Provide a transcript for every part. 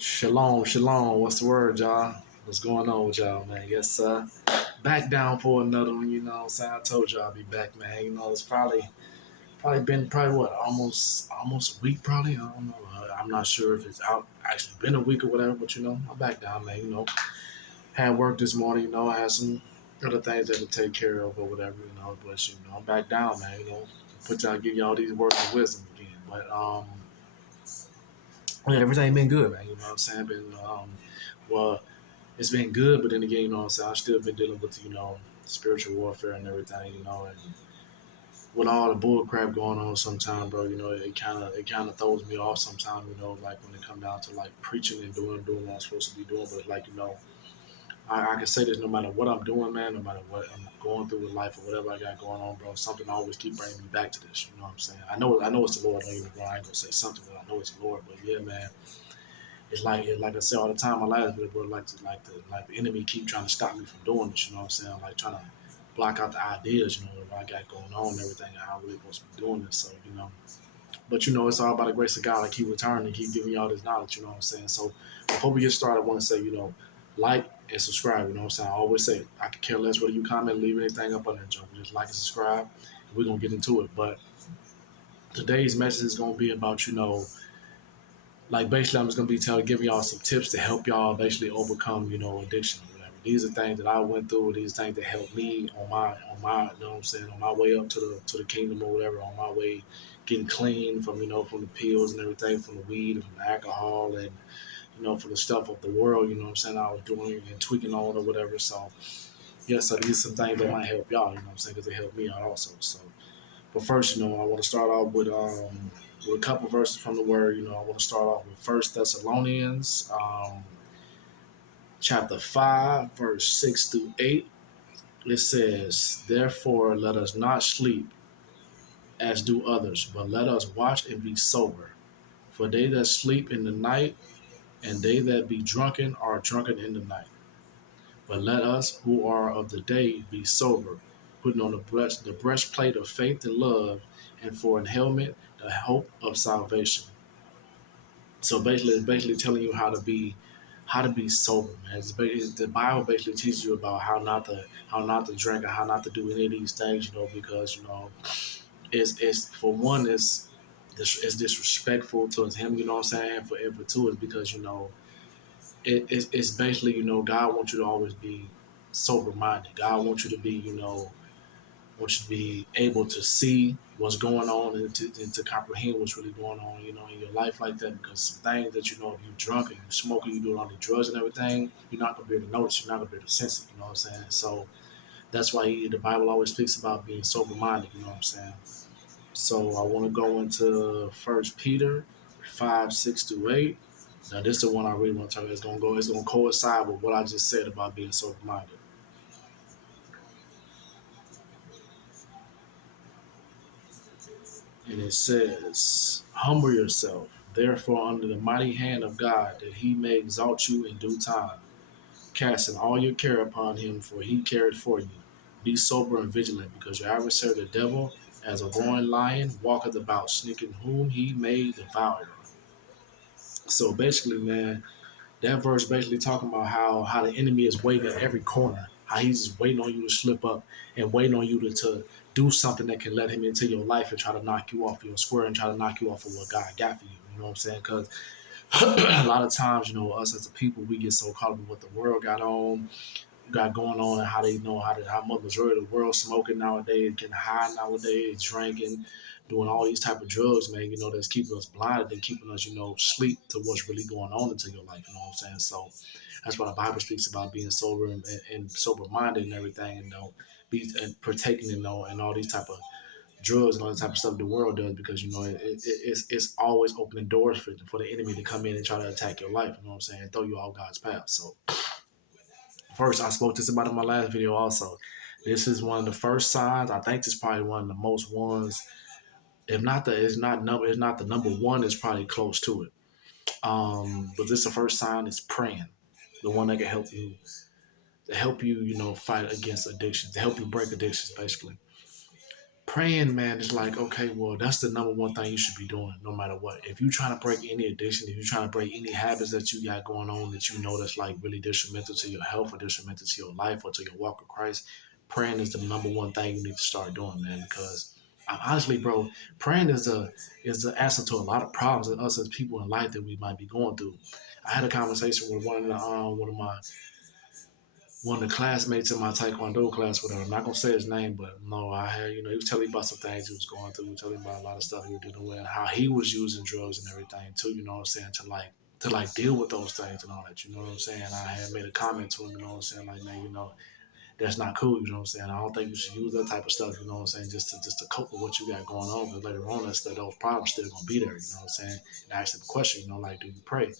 Shalom, shalom. What's the word, y'all? What's going on with y'all, man? Yes, sir. Back down for another one, you know what I'm saying? I told y'all I'll be back, man. You know, it's probably been what, almost a week probably. I don't know. I'm not sure if it's out actually been a week or whatever, but you know, I'm back down, man. You know, had work this morning, you know, I had some other things that to take care of or whatever, you know, but you know, I'm back down, man, you know. Give y'all these words of wisdom again. But yeah, everything been good, man. You know what I'm saying? Well, it's been good, but then again, you know what I'm saying? I've still been dealing with, you know, spiritual warfare and everything, you know, and with all the bull crap going on sometimes, bro, you know, it kinda throws me off sometimes, you know, like when it come down to like preaching and doing what I'm supposed to be doing. But like, you know, I can say this no matter what I'm doing, man, no matter what I'm going through with life or whatever I got going on, bro, something always keep bringing me back to this. You know what I'm saying? I know it's the Lord. Don't get me wrong. I ain't gonna say something, but I know it's the Lord. But yeah, man, it's like I say all the time. My last video, bro, like the enemy keep trying to stop me from doing this. You know what I'm saying? Like trying to block out the ideas, you know, what I got going on and everything, and how I'm really supposed to be doing this. So you know, but you know, it's all by the grace of God. I keep returning and keep giving y'all this knowledge. You know what I'm saying? So before we get started, I want to say, you know, like and subscribe. You know what I'm saying? I always say I could care less whether you comment, leave anything up on there, Joe. Just like and subscribe. And we're gonna get into it. But today's message is gonna be about, you know, like basically I'm just gonna be giving y'all some tips to help y'all basically overcome, you know, addiction or whatever. These are things that I went through. These things that helped me on my you know what I'm saying, on my way up to the kingdom or whatever, on my way getting clean from, you know, from the pills and everything, from the weed and from the alcohol and, you know, from the stuff of the world, you know what I'm saying, I was doing and tweaking on or whatever. So yeah, so these are some things that might help y'all, you know what I'm saying, because they helped me out also. So but first, you know, I want to start off with a couple verses from the word. You know, I want to start off with First Thessalonians, chapter 5, verse 6 through 8. It says, "Therefore, let us not sleep as do others, but let us watch and be sober. For they that sleep in the night and they that be drunken are drunken in the night. But let us who are of the day be sober, putting on the breastplate of faith and love, and for an helmet, the hope of salvation." So basically, it's basically telling you how to be sober, man. The Bible basically teaches you about how not to drink and how not to do any of these things, you know, because you know it's for one it's disrespectful towards him, you know what I'm saying, for two is because you know it's basically, you know, God wants you to always be sober minded. God wants you to be, you know, wants you to be able to see what's going on and to comprehend what's really going on, you know, in your life like that. Because some things that, you know, if you're drunk and you're smoking, you doing all the drugs and everything, you're not gonna be able to notice. You're not gonna be able to sense it. You know what I'm saying? So that's why the Bible always speaks about being sober minded. You know what I'm saying? So I want to go into First Peter 5, 6 through 8. Now this is the one I really want to talk about. It's gonna coincide with what I just said about being sober minded. And it says, "Humble yourself, therefore, under the mighty hand of God, that he may exalt you in due time, casting all your care upon him, for he cared for you. Be sober and vigilant, because your adversary, the devil, as a roaring lion, walketh about, seeking whom he may devour." So basically, man, that verse basically talking about how the enemy is waiting at every corner, how he's just waiting on you to slip up and waiting on you to do something that can let him into your life and try to knock you off your square and try to knock you off of what God got for you. You know what I'm saying? Because a lot of times, you know, us as a people, we get so caught up in what the world got going on, and how they know how much majority of the world smoking nowadays, getting high nowadays, drinking, doing all these type of drugs, man. You know, that's keeping us blinded and keeping us, you know, sleep to what's really going on into your life. You know what I'm saying? So that's why the Bible speaks about being sober and sober minded and everything, and you know, be and partaking in, you know, and all these type of drugs and all the type of stuff the world does, because you know it's always opening doors for the enemy to come in and try to attack your life. You know what I'm saying? And throw you off God's path. So first, I spoke this about in my last video also. This is one of the first signs. I think this is probably one of the most ones. If not the, it's not the number one. It's probably close to it. But this is the first sign. Is praying, the one that can help you, you know, fight against addictions, to help you break addictions, basically. praying, man, is like, okay, well, that's the number one thing you should be doing no matter what. If you're trying to break any addiction, if you're trying to break any habits that you got going on that you know that's like really detrimental to your health or detrimental to your life or to your walk with Christ, praying is the number one thing you need to start doing, man. Because honestly, bro, praying is the answer to a lot of problems that us as people in life that we might be going through. I had a conversation with one of the classmates in my taekwondo class, whatever. I'm not gonna say his name, but no, I had, he was telling me about some things he was going through, telling me about a lot of stuff he was dealing with, and how he was using drugs and everything too, you know what I'm saying, to deal with those things and all that, you know what I'm saying. I had made a comment to him, you know what I'm saying, like, man, that's not cool, you know what I'm saying. I don't think you should use that type of stuff, you know what I'm saying, just to cope with what you got going on, because later on those problems still gonna be there, you know what I'm saying. And I asked him a question, like, do you pray?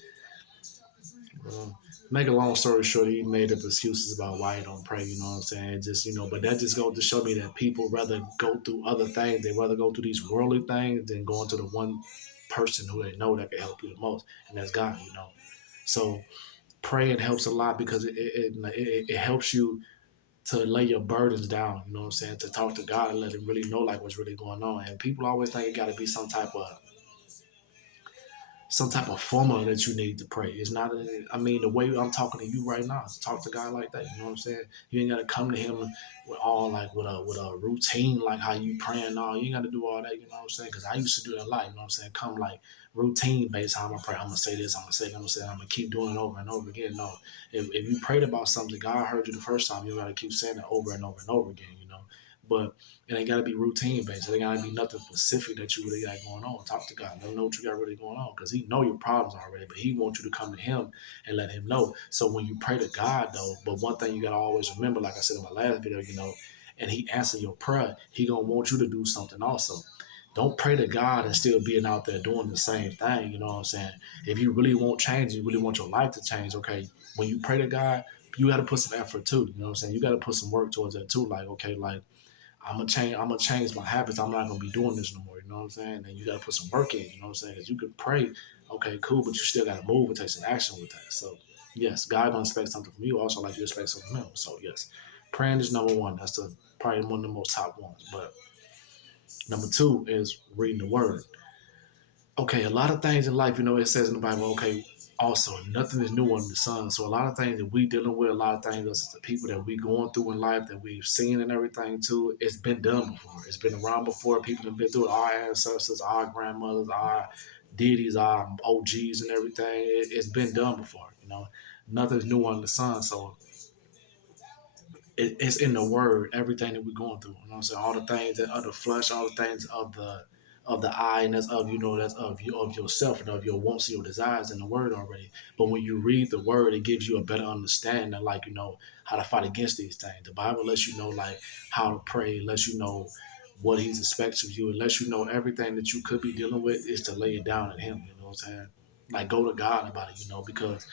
Make a long story short, he made up excuses about why he don't pray, you know what I'm saying? Just, but that just goes to show me that people rather go through other things. They rather go through these worldly things than going to the one person who they know that can help you the most, and that's God. So praying helps a lot because it helps you to lay your burdens down, you know what I'm saying? To talk to God and let him really know like what's really going on. And people always think it gotta be some type of formula that you need to pray. It's not, I mean, the way I'm talking to you right now, is talk to God like that. You know what I'm saying? You ain't got to come to him with all like with a routine, like how you praying. No, you ain't got to do all that. You know what I'm saying? Because I used to do that a lot. You know what I'm saying? Come like routine based how I'm going to pray. I'm going to say this, I'm going to say that, I'm going to say that, I'm going to keep doing it over and over again. No, if you prayed about something, God heard you the first time, you got to keep saying it over and over and over again. But it ain't gotta be routine based. It ain't gotta be nothing specific that you really got going on. Talk to God. Let him know what you got really going on. Because he know your problems already, but he wants you to come to him and let him know. So when you pray to God though, but one thing you gotta always remember, like I said in my last video, and he answer your prayer, he gonna want you to do something also. Don't pray to God and still being out there doing the same thing. You know what I'm saying? If you really want change, you really want your life to change, okay, when you pray to God, you got to put some effort too. You know what I'm saying? You got to put some work towards that too. Like, okay, like I'm gonna change my habits. I'm not gonna be doing this no more. You know what I'm saying? And you gotta put some work in. You know what I'm saying? Because you could pray, okay, cool, but you still gotta move and take some action with that. So yes, God gonna expect something from you, also like you expect something from him. So yes, praying is number one. That's probably one of the most top ones. But number two is reading the word. Okay, a lot of things in life, it says in the Bible, okay, also nothing is new under the sun. So a lot of things that we dealing with, a lot of things as the people that we going through in life that we've seen and everything too, it's been done before. It's been around before. People have been through it. Our ancestors, our grandmothers, our deities, our OGs and everything. It's been done before. Nothing's new under the sun. So it's in the word, everything that we're going through. You know what I'm saying? All the things that of the flesh, all the things of the eye, and that's that's of you of yourself and of your wants and your desires in the word already. But when you read the word, it gives you a better understanding of like, how to fight against these things. The Bible lets you know like how to pray, lets you know what he's expects of you, and lets you know everything that you could be dealing with is to lay it down at him, you know what I'm saying? Like go to God about it, because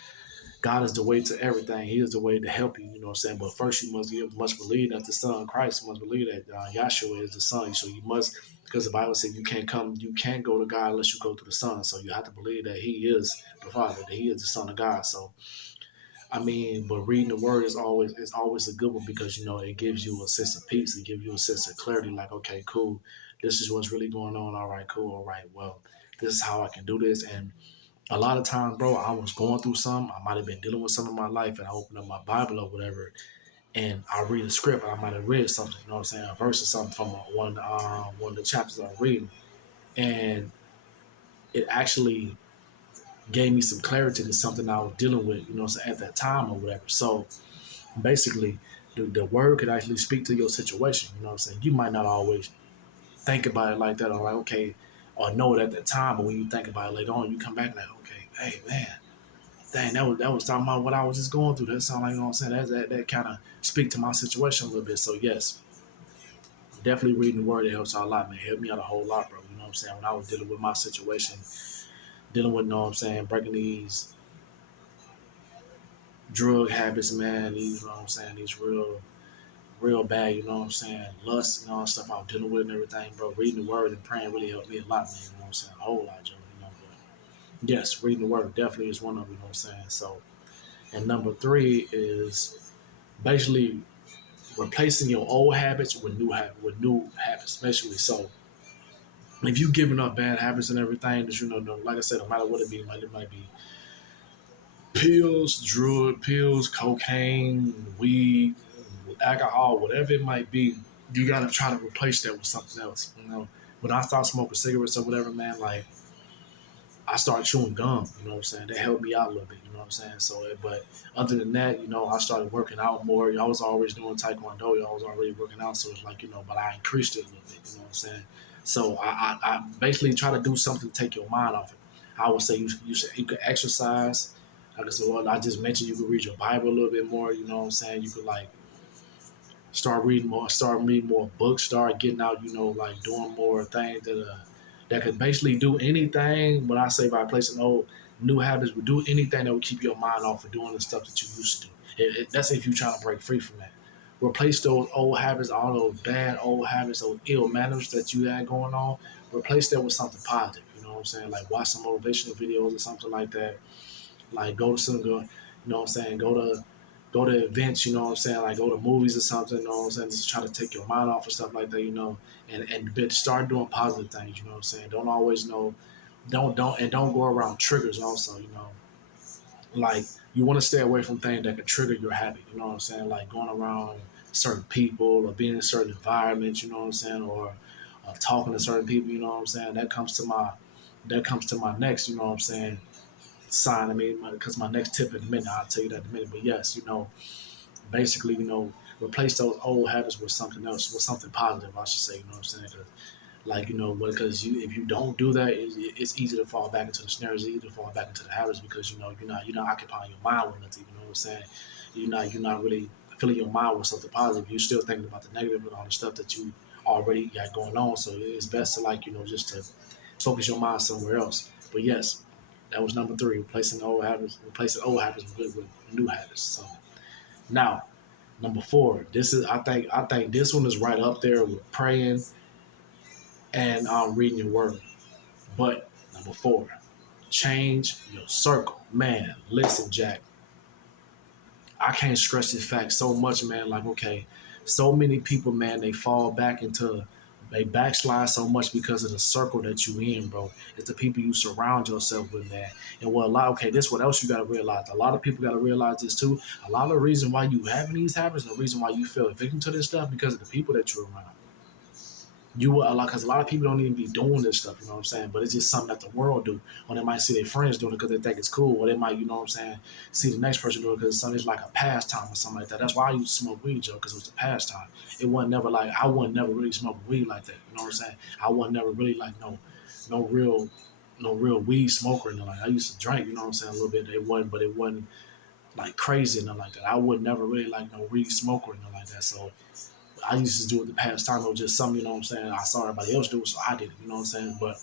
God is the way to everything. He is the way to help you, you know what I'm saying? But first must believe that the Son, Christ, you must believe that Yahshua is the Son. So you must, because the Bible says you can't go to God unless you go to the Son. So you have to believe that he is the Father, that he is the Son of God. So, I mean, but reading the word is always a good one because, it gives you a sense of peace. It gives you a sense of clarity. Like, okay, cool. This is what's really going on. All right, cool. All right. Well, this is how I can do this. And a lot of times, bro, I was going through something. I might have been dealing with something in my life, and I opened up my Bible or whatever, and I read a script, and I might have read something, you know what I'm saying, a verse or something from one of the chapters I was reading, and it actually gave me some clarity to something I was dealing with, you know what I'm saying, at that time or whatever. So basically, the word could actually speak to your situation, you know what I'm saying. You might not always think about it like that, or like, okay, or know it at that time, but when you think about it later on, you come back like, okay, hey, man, dang, that was talking about what I was just going through. That sound like, you know what I'm saying? That kind of speak to my situation a little bit. So yes, definitely reading the word, it helps out a lot, man. It helped me out a whole lot, bro. You know what I'm saying? When I was dealing with my situation, dealing with, you know what I'm saying, breaking these drug habits, man, these, you know what I'm saying, these real bad, you know what I'm saying, lust and all that stuff I was dealing with and everything, bro. Reading the word and praying really helped me a lot, man. You know what I'm saying? A whole lot, Joe. But yes, reading the word definitely is one of them, you know what I'm saying? So, and number three is basically replacing your old habits with with new habits, especially. So if you giving up bad habits and everything that you know, like I said, no matter what it might be pills, pills, cocaine, weed, alcohol, whatever it might be, you gotta try to replace that with something else. You know, when I started smoking cigarettes or whatever, man, like I started chewing gum. You know what I'm saying? That helped me out a little bit. You know what I'm saying? So, but other than that, you know, I started working out more. I was always doing taekwondo. I was already working out, so it's like you know, but I increased it a little bit. You know what I'm saying? So I basically try to do something to take your mind off it. I would say you could exercise. Like I said, well, I just mentioned you could read your Bible a little bit more. You know what I'm saying? You could like start reading more books, start getting out, you know, like doing more things that could basically do anything. When I say by placing old new habits, would do anything that would keep your mind off of doing the stuff that you used to do. That's if you're trying to break free from that. Replace those old habits, all those bad old habits, those ill manners that you had going on. Replace that with something positive. You know what I'm saying? Like watch some motivational videos or something like that. Like go to some go, you know what I'm saying? Go to events, you know what I'm saying? Like go to movies or something, you know what I'm saying? Just try to take your mind off of stuff like that, you know, and start doing positive things, you know what I'm saying? Don't always know, don't go around triggers also, you know. Like you want to stay away from things that can trigger your habit, you know what I'm saying? Like going around certain people or being in certain environments, you know what I'm saying? Or talking to certain people, you know what I'm saying? That comes to my next, you know what I'm saying? Sign. I mean, because my next tip in a minute, I'll tell you that in a minute. But yes, you know, basically, you know, replace those old habits with something else, with something positive, I should say. You know what I'm saying? Cause, like, you know, because if you don't do that, it's easy to fall back into the snares. It's easy to fall back into the habits because you know you're not occupying your mind with nothing. You know what I'm saying? You're not really filling your mind with something positive. You're still thinking about the negative and all the stuff that you already got going on. So it's best to like you know just to focus your mind somewhere else. But yes, that was number three, replacing old habits with new habits. So now number four, this is I think this one is right up there with praying and reading your word. But number four, change your circle. Man, listen, Jack, I can't stress this fact so much, man. Like, okay, so many people, man, they backslide so much because of the circle that you in, bro. It's the people you surround yourself with, man. And okay, this what else you gotta realize. A lot of people gotta realize this too. A lot of the reason why you having these habits, the reason why you feel a victim to this stuff, because of the people that you're around. You will like because a lot of people don't even be doing this stuff, you know what I'm saying? But it's just something that the world do, or they might see their friends doing it because they think it's cool, or they might, you know what I'm saying, see the next person do it because it's like a pastime or something like that. That's why I used to smoke weed, Joe, because it was a pastime. It wasn't never like I wasn't never really smoking weed like that. You know what I'm saying? I wasn't never really like no real no real weed smoker and like I used to drink, you know what I'm saying, a little bit. It wasn't, but it wasn't like crazy and nothing like that. I would never really like no weed smoker and nothing like that. So I used to do it the past time. It was just something, you know what I'm saying? I saw everybody else do it, so I did it, you know what I'm saying? But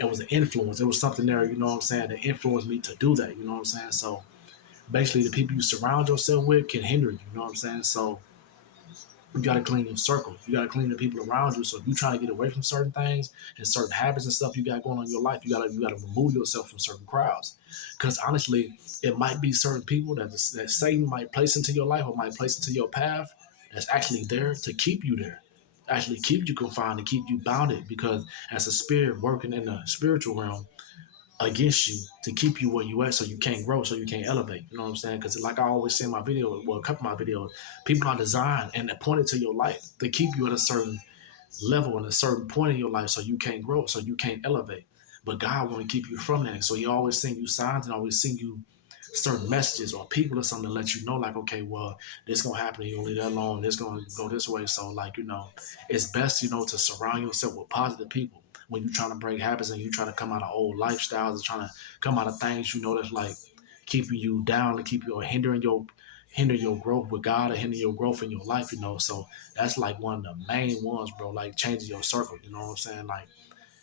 it was an influence. It was something there, you know what I'm saying, that influenced me to do that, you know what I'm saying? So basically, the people you surround yourself with can hinder you, you know what I'm saying? So you got to clean your circle. You got to clean the people around you. So if you're trying to get away from certain things and certain habits and stuff you got going on in your life, you got to remove yourself from certain crowds. Because honestly, it might be certain people that Satan might place into your life or might place into your path that's actually there to keep you there, actually keep you confined and keep you bounded. Because as a spirit working in the spiritual realm, against you to keep you where you at so you can't grow, so you can't elevate. You know what I'm saying? Because like I always say in my video, well, a couple of my videos, people are designed and appointed to your life to keep you at a certain level and a certain point in your life so you can't grow, so you can't elevate. But God want to keep you from that. So he always send you signs and always send you certain messages or people or something to let you know, like, okay, well, this gonna happen to you only that long, this gonna go this way. So like, you know, it's best, you know, to surround yourself with positive people when you're trying to break habits and you're trying to come out of old lifestyles and trying to come out of things you know that's like keeping you down to keep you or hinder your growth with God or hinder your growth in your life, you know. So that's like one of the main ones, bro. Like changing your circle, you know what I'm saying? Like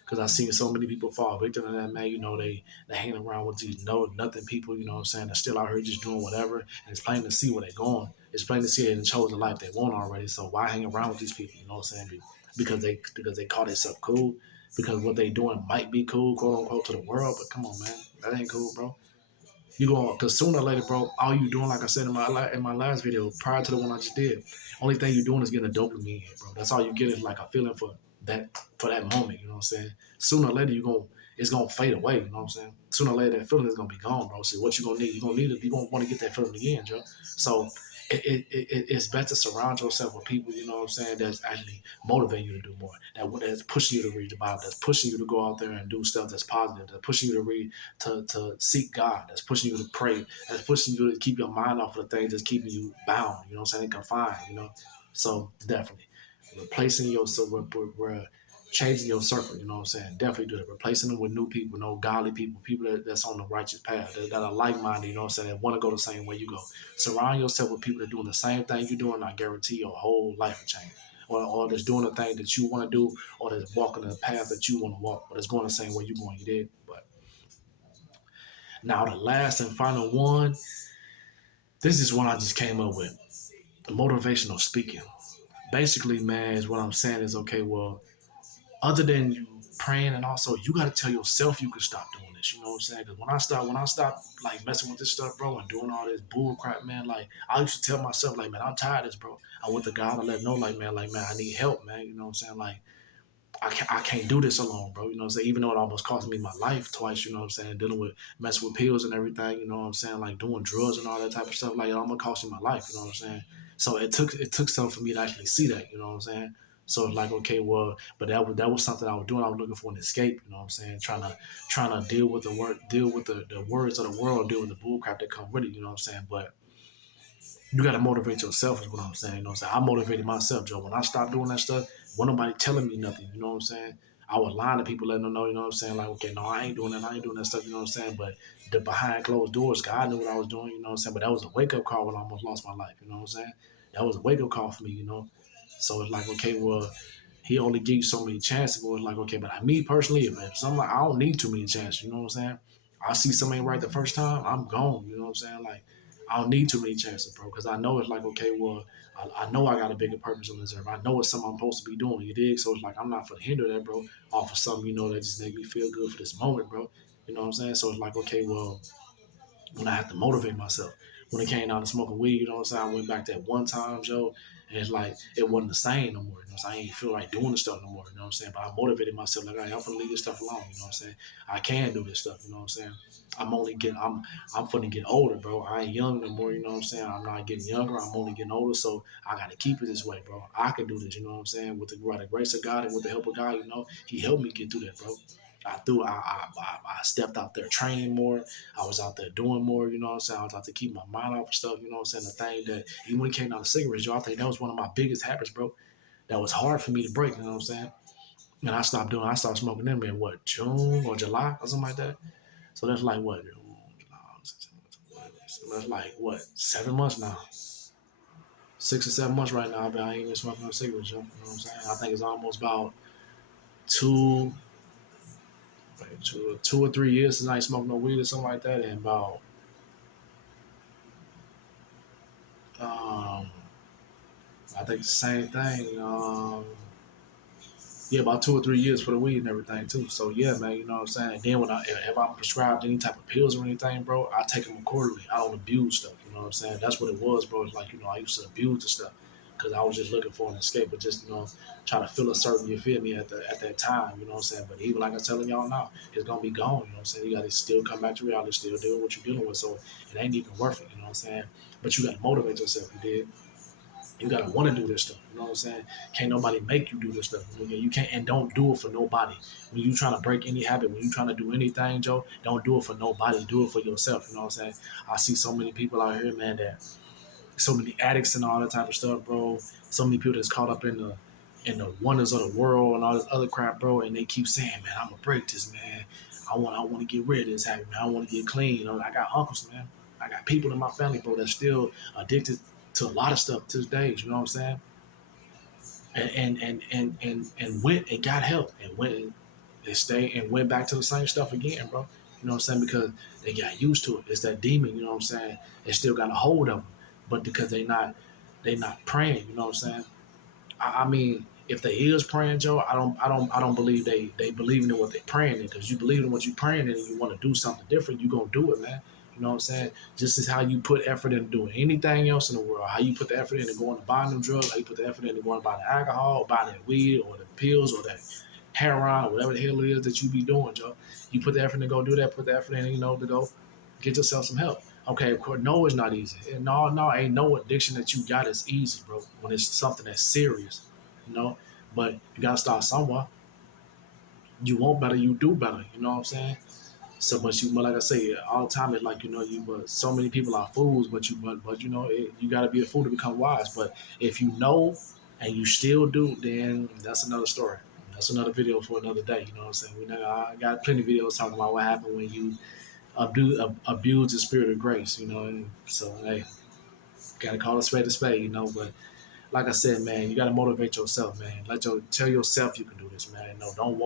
because I've seen so many people fall victim to that, man. You know, they hang around with these nothing people, you know what I'm saying? They're still out here just doing whatever. And it's plain to see where they're going. It's plain to see they chose the life they want already. So why hang around with these people, you know what I'm saying? Because they call themselves cool, because what they doing might be cool, quote unquote, to the world. But come on, man. That ain't cool, bro. You go because sooner or later, bro, all you doing, like I said in my last video, prior to the one I just did, only thing you're doing is getting a dopamine hit, bro. That's all you get is like a feeling for that moment. You know what I'm saying? Sooner or later, it's gonna fade away. You know what I'm saying? Sooner or later, that feeling is gonna be gone, bro. So what you gonna need? You gonna want to get that feeling again, Joe. So it's better to surround yourself with people, you know what I'm saying, that's actually motivating you to do more, that's pushing you to read the Bible, that's pushing you to go out there and do stuff that's positive, that's pushing you to read, to seek God, that's pushing you to pray, that's pushing you to keep your mind off of the things that's keeping you bound, you know what I'm saying, confined, you know. So definitely replacing yourself with changing your circle, you know what I'm saying? Definitely do that. Replacing them with new people, no godly people, people that's on the righteous path, that are like minded, you know what I'm saying, that want to go the same way you go. Surround yourself with people that are doing the same thing you're doing, I guarantee your whole life will change. Or that's doing the thing that you want to do, or that's walking the path that you want to walk, or that's going the same way you're going, you did. But now the last and final one, this is one I just came up with. The motivational speaking. Basically, man, is what I'm saying is okay, well, other than you praying, and also you got to tell yourself you can stop doing this. You know what I'm saying? Because when I stop like messing with this stuff, bro, and doing all this bull crap, man, like I used to tell myself, like, man, I'm tired of this, bro. I went to God and let him know, like, man, I need help, man. You know what I'm saying? Like, I can't do this alone, bro. You know what I'm saying? Even though it almost cost me my life twice, you know what I'm saying? Dealing with messing with pills and everything, you know what I'm saying? Like doing drugs and all that type of stuff, like it almost cost me my life, you know what I'm saying? So it took something for me to actually see that, you know what I'm saying? So it's like, okay, well, but that was something I was doing. I was looking for an escape, you know what I'm saying? Trying to deal with deal with the words of the world, deal with the bull crap that come with it, you know what I'm saying? But you gotta motivate yourself is what I'm saying. You know what I'm saying? I motivated myself, Joe. When I stopped doing that stuff, wasn't nobody telling me nothing, you know what I'm saying? I was lying to people, letting them know, you know what I'm saying? Like, okay, no, I ain't doing that stuff, you know what I'm saying? But the behind closed doors, God knew what I was doing, you know what I'm saying? But that was a wake up call when I almost lost my life, you know what I'm saying? That was a wake up call for me, you know? So it's like, okay, well, he only gives you so many chances. But it's like, okay, but me personally, if something like, I don't need too many chances, you know what I'm saying? I see something ain't right the first time, I'm gone, you know what I'm saying? Like, I don't need too many chances, bro, because I know it's like, okay, well, I know I got a bigger purpose on this earth. I know it's something I'm supposed to be doing, you dig? So it's like, I'm not for the hinder that, bro, off of something, you know, that just make me feel good for this moment, bro. You know what I'm saying? So it's like, okay, well, when I have to motivate myself. When it came down to smoking weed, you know what I'm saying? I went back that one time, Joe, and it's like it wasn't the same no more. You know what I'm saying? I ain't feel like doing the stuff no more, you know what I'm saying? But I motivated myself like, hey, I'm gonna leave this stuff alone, you know what I'm saying? I can do this stuff, you know what I'm saying? I'm finna get older, bro. I ain't young no more, you know what I'm saying? I'm not getting younger, I'm only getting older, so I gotta keep it this way, bro. I can do this, you know what I'm saying? With by the grace of God and with the help of God, you know, He helped me get through that, bro. I stepped out there training more. I was out there doing more, you know what I'm saying? I was out to keep my mind off of stuff, you know what I'm saying? The thing that, even when it came down to cigarettes, yo, I think that was one of my biggest habits, bro. That was hard for me to break, you know what I'm saying? And I started smoking them in what, June or July or something like that? So that's like what, so that's like what, 7 months now? 6 or 7 months right now, but I ain't even smoking no cigarettes, yo. You know what I'm saying? I think it's almost about two, like 2 or 3 years since I ain't smoked no weed or something like that, and about um, I think the same thing. Yeah, about 2 or 3 years for the weed and everything too. So yeah, man, you know what I'm saying. And then if I'm prescribed any type of pills or anything, bro, I take them accordingly. I don't abuse stuff. You know what I'm saying. That's what it was, bro. It's like, you know, I used to abuse the stuff because I was just looking for an escape, but just, you know, try to feel a certain, you feel me, at that time. You know what I'm saying. But even like I'm telling y'all now, it's gonna be gone. You know what I'm saying. You got to still come back to reality, still deal with what you're dealing with. So it ain't even worth it. You know what I'm saying. But you got to motivate yourself. You did. You gotta want to do this stuff. You know what I'm saying? Can't nobody make you do this stuff. You can't, and don't do it for nobody. When you trying to break any habit, when you trying to do anything, Joe, don't do it for nobody. Do it for yourself. You know what I'm saying? I see so many people out here, man, that so many addicts and all that type of stuff, bro. So many people that's caught up in the wonders of the world and all this other crap, bro. And they keep saying, man, I'm gonna break this, man. I want to get rid of this habit, man. I want to get clean. You know, I got uncles, man. I got people in my family, bro, that's still addicted to a lot of stuff to this day. You know what I'm saying? And went and got help and went and stayed and went back to the same stuff again, bro. You know what I'm saying? Because they got used to it. It's that demon, you know what I'm saying? They still got a hold of them, but because they not praying, you know what I'm saying? I mean, if they is praying, Joe, I don't believe they believe in what they praying in. Because you believe in what you praying in and you want to do something different, you gonna do it, man. You know what I'm saying? Just as how you put effort into doing anything else in the world, how you put the effort into going to buying them drugs, how you put the effort into going to buy the alcohol, or buy that weed, or the pills, or that heroin, or whatever the hell it is that you be doing, Joe. You put the effort in to go do that, put the effort in, to go get yourself some help. Okay, of course, no, it's not easy. And no, ain't no addiction that you got is easy, bro. When it's something that's serious, you know. But you gotta start somewhere. You want better, you do better. You know what I'm saying? So, but like I say, all the time, it's like but so many people are fools, but you got to be a fool to become wise. But if you know and you still do, then that's another story. That's another video for another day. You know what I'm saying? I got plenty of videos talking about what happened when you abuse the spirit of grace. And so hey, gotta call a spade a spade. But like I said, man, you got to motivate yourself, man. Tell yourself you can do this, man. No, don't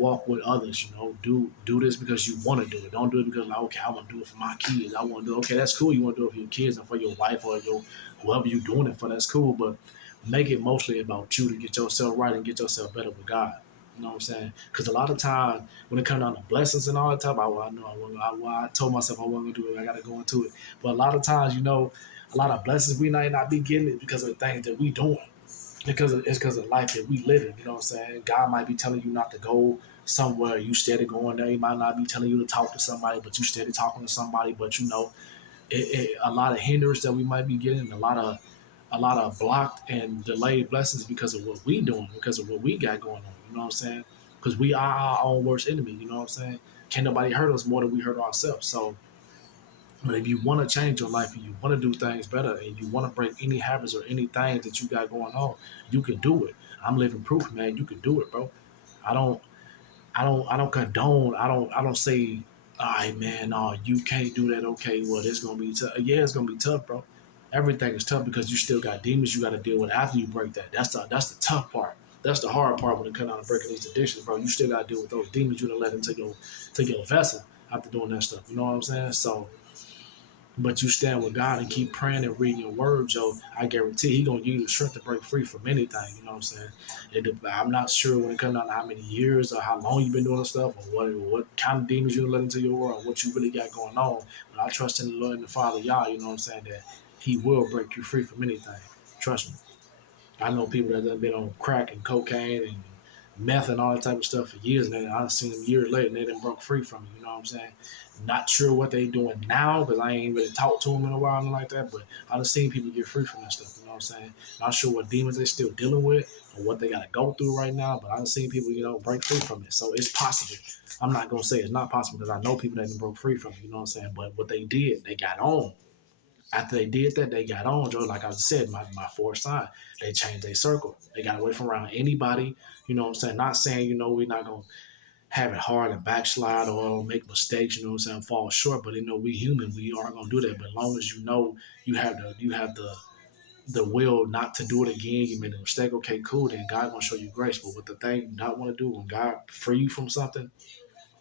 walk with others. Do this because you want to do it. Don't do it because like, okay, I want to do it for my kids. I want to do it. Okay, that's cool. You want to do it for your kids and for your wife or your whoever you're doing it for. That's cool, but make it mostly about you to get yourself right and get yourself better with God. You know what I'm saying? Because a lot of times when it comes down to blessings and all that time, I told myself I wasn't gonna do it. I got to go into it. But a lot of times, a lot of blessings we might not be getting it because of the things that we doing. It's because of the life that we living. You know what I'm saying? God might be telling you not to go somewhere. You steady going there. He might not be telling you to talk to somebody, but you steady talking to somebody. But a lot of hindrance that we might be getting, a lot of blocked and delayed blessings because of what we doing, because of what we got going on. You know what I'm saying? Because we are our own worst enemy. You know what I'm saying? Can't nobody hurt us more than we hurt ourselves. So but if you want to change your life and you want to do things better and you want to break any habits or anything that you got going on, you can do it. I'm living proof, man. You can do it, bro. I don't, I don't condone. I don't say, all right, man. No, you can't do that. Okay, well, it's gonna be tough. Yeah, it's gonna be tough, bro. Everything is tough because you still got demons you got to deal with after you break that. That's the tough part. That's the hard part when it comes down to breaking these addictions, bro. You still got to deal with those demons you done let into your vessel after doing that stuff. You know what I'm saying? So but you stand with God and keep praying and reading your word, Joe, I guarantee He gonna give you the strength to break free from anything. You know what I'm saying? I'm not sure when it comes down to how many years or how long you've been doing this stuff or what kind of demons you let into your world, what you really got going on. But I trust in the Lord and the Father, Yah. You know what I'm saying? That He will break you free from anything. Trust me. I know people that have been on crack and cocaine and meth and all that type of stuff for years, and I've seen them years later, and they done broke free from it. You know what I'm saying? Not sure what they doing now because I ain't really talked to them in a while and like that. But I done seen people get free from that stuff. You know what I'm saying? Not sure what demons they still dealing with or what they got to go through right now. But I done seen people, break free from it. So it's possible. I'm not gonna say it's not possible because I know people that done broke free from it. You know what I'm saying? But what they did, they got on. After they did that, they got on, Joe. Like I said, my fourth sign, they changed their circle. They got away from around anybody. You know what I'm saying? Not saying, we're not going to have it hard and backslide or make mistakes, you know what I'm saying, fall short. But, we human. We are going to do that. But as long as you have the will not to do it again, you made a mistake, okay, cool, then God going to show you grace. But what the thing you not want to do when God free you from something,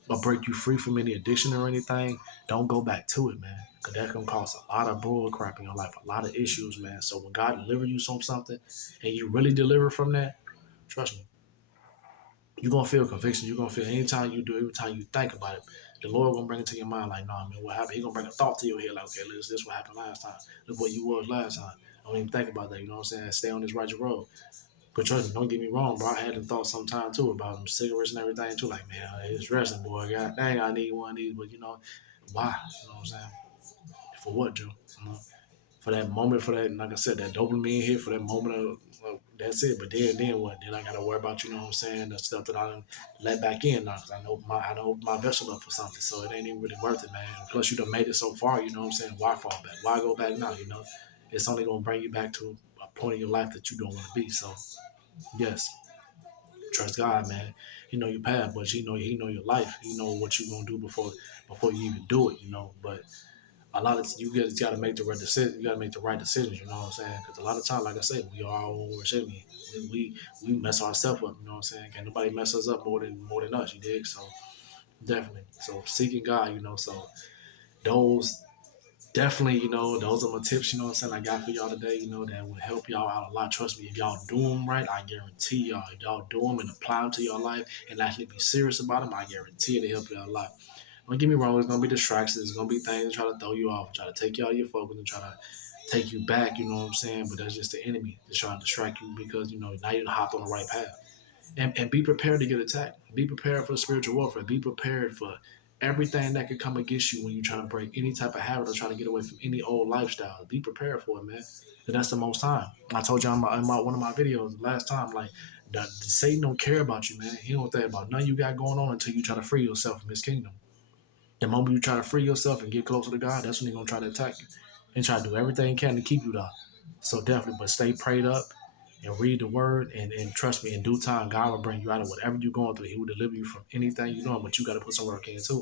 or break you free from any addiction or anything, don't go back to it, man. Cause that's gonna cause a lot of bull crap in your life, a lot of issues, man. So when God delivers you from something and you really deliver from that, trust me, you're gonna feel conviction. You're gonna feel anytime you do, every time you think about it, the Lord gonna bring it to your mind like, nah, man, what happened? He gonna bring a thought to your head like, okay, this what happened last time. Look what you was last time. Don't even think about that, you know what I'm saying? Stay on this righteous road. But trust me, don't get me wrong, bro. I had the thought sometime too about them cigarettes and everything too. Like, man, it's resting, boy. God dang, I need one of these. But why? You know what I'm saying? For what, Joe? For that moment, for that, like I said, that dopamine hit, for that moment of, well, that's it. But then what? Then I gotta worry about, you know what I'm saying, the stuff that I done let back in now, because I know my vessel up for something, so it ain't even really worth it, man. Plus, you done made it so far, you know what I'm saying? Why fall back? Why go back now? It's only gonna bring you back to a point in your life that you don't want to be. So, yes, trust God, man. He know your path, but he know your life. He know what you gonna do before you even do it. But a lot of you guys got to make the right decision. You got to make the right decisions. You know what I'm saying? Because a lot of times, like I said, we are our own worst enemy. We mess ourselves up. You know what I'm saying? Can't nobody mess us up more than us. You dig? So definitely. So seeking God. So those definitely. Those are my tips. You know what I'm saying? I got for y'all today. That will help y'all out a lot. Trust me, if y'all do them right, I guarantee y'all. If y'all do them and apply them to your life and actually be serious about them, I guarantee it help y'all a lot. Don't get me wrong, it's gonna be distractions, it's gonna be things that try to throw you off, try to take you out of your focus and try to take you back, you know what I'm saying? But that's just the enemy that's trying to distract you because, now you hopped on the right path. And be prepared to get attacked. Be prepared for the spiritual warfare. Be prepared for everything that could come against you when you're trying to break any type of habit or trying to get away from any old lifestyle. Be prepared for it, man. And that's the most time. I told you in one of my videos last time, like, Satan don't care about you, man. He don't think about nothing you got going on until you try to free yourself from his kingdom. The moment you try to free yourself and get closer to God, that's when he's gonna try to attack you and try to do everything he can to keep you there. So definitely, but stay prayed up and read the word and trust me, in due time, God will bring you out of whatever you're going through. He will deliver you from anything you know, but you got to put some work in too.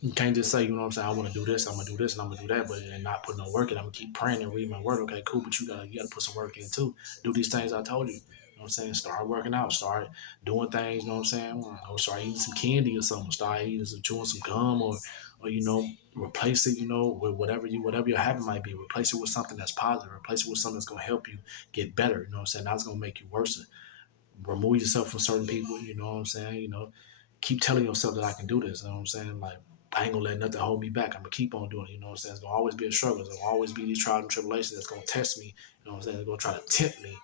You can't just say, you know what I'm saying, I want to do this, I'm gonna do this, and I'm gonna do that, but and not put no work in. I'm gonna keep praying and reading my word. Okay, cool, but you gotta put some work in too. Do these things I told you. You know what I'm saying? Start working out, start doing things, you know what I'm saying? Or start eating some candy or something, start eating some chewing some gum or replace it, with whatever your habit might be. Replace it with something that's positive, replace it with something that's gonna help you get better, you know what I'm saying? Not it's gonna make you worse. Remove yourself from certain people, you know what I'm saying? Keep telling yourself that I can do this, you know what I'm saying? Like I ain't gonna let nothing hold me back. I'm gonna keep on doing it. You know what I'm saying? It's gonna always be a struggle. It's gonna always be these trials and tribulations that's gonna test me. You know what I'm saying? They're gonna try to tempt me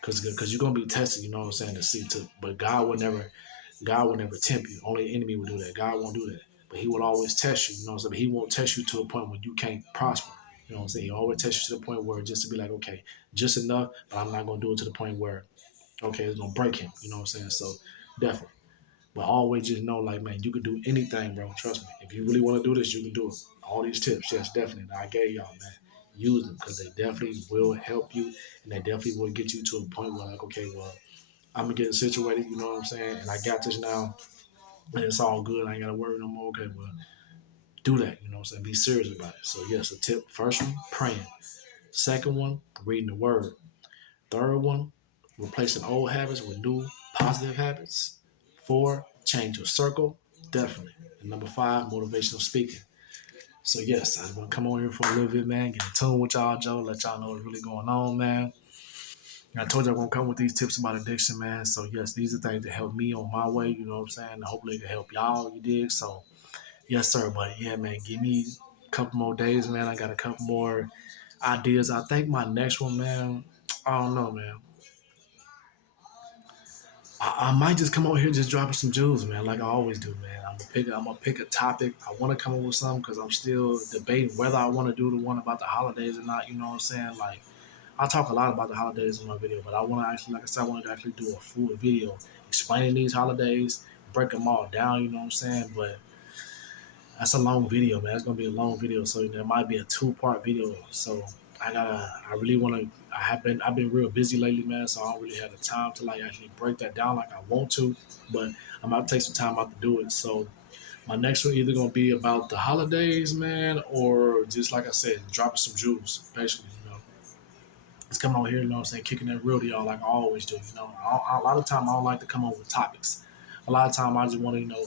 because you're gonna be tested. You know what I'm saying? To see to, but God will never tempt you. Only the enemy will do that. God won't do that. But He will always test you. You know what I'm saying? But He won't test you to a point where you can't prosper. You know what I'm saying? He always tests you to the point where just to be like, okay, just enough, but I'm not gonna do it to the point where okay, it's gonna break him. You know what I'm saying? So definitely. But always just know, like, man, you can do anything, bro. Trust me. If you really want to do this, you can do it. All these tips, yes, definitely. I gave y'all, man. Use them because they definitely will help you and they definitely will get you to a point where, like, okay, well, I'm getting situated, you know what I'm saying? And I got this now and it's all good. I ain't got to worry no more. Okay, well, do that, you know what I'm saying? Be serious about it. So, yes, a tip. First one, praying. Second one, reading the word. Third one, replacing old habits with new positive habits. Four, change your circle. Definitely. And number five, motivational speaking. So yes, I just want to come on here for a little bit, man. Get in tune with y'all, Joe. Let y'all know what's really going on, man. And I told you I'm gonna come with these tips about addiction, man. So yes, these are things that help me on my way. You know what I'm saying? And hopefully it can help y'all. You dig? So yes, sir. But yeah, man, give me a couple more days, man. I got a couple more ideas. I think my next one, man. I don't know, man. I might just come over here just dropping some jewels, man, like I always do, man. I'm gonna pick a topic. I want to come up with something because I'm still debating whether I want to do the one about the holidays or not. You know what I'm saying? Like I talk a lot about the holidays in my video, but I want to actually, like I said, I want to actually do a full video explaining these holidays, break them all down. You know what I'm saying? But that's a long video, man. It's gonna be a long video, so there might be a two-part video. So I really want to. I've been real busy lately, man. So I don't really have the time to like actually break that down like I want to. But I'm about to take some time out to do it. So my next one either gonna be about the holidays, man, or just like I said, dropping some jewels, basically. It's coming on here, you know what I'm saying, kicking it real to y'all like I always do. A lot of time I don't like to come up with topics. A lot of time I just want to,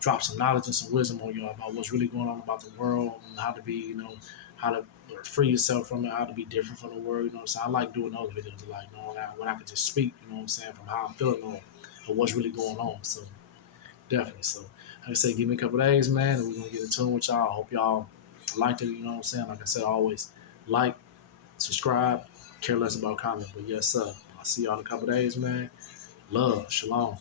drop some knowledge and some wisdom on y'all about what's really going on about the world and how to be, how to free yourself from it, how to be different from the world. You know what I'm saying? I like doing those videos, like, when I can just speak, you know what I'm saying, from how I'm feeling or what's really going on. So definitely. So like I said, give me a couple days, man, and we're gonna get in tune with y'all. I hope y'all liked it, you know what I'm saying? Like I said, always like, subscribe, care less about comment. But yes, sir. I'll see y'all in a couple days, man. Love, shalom.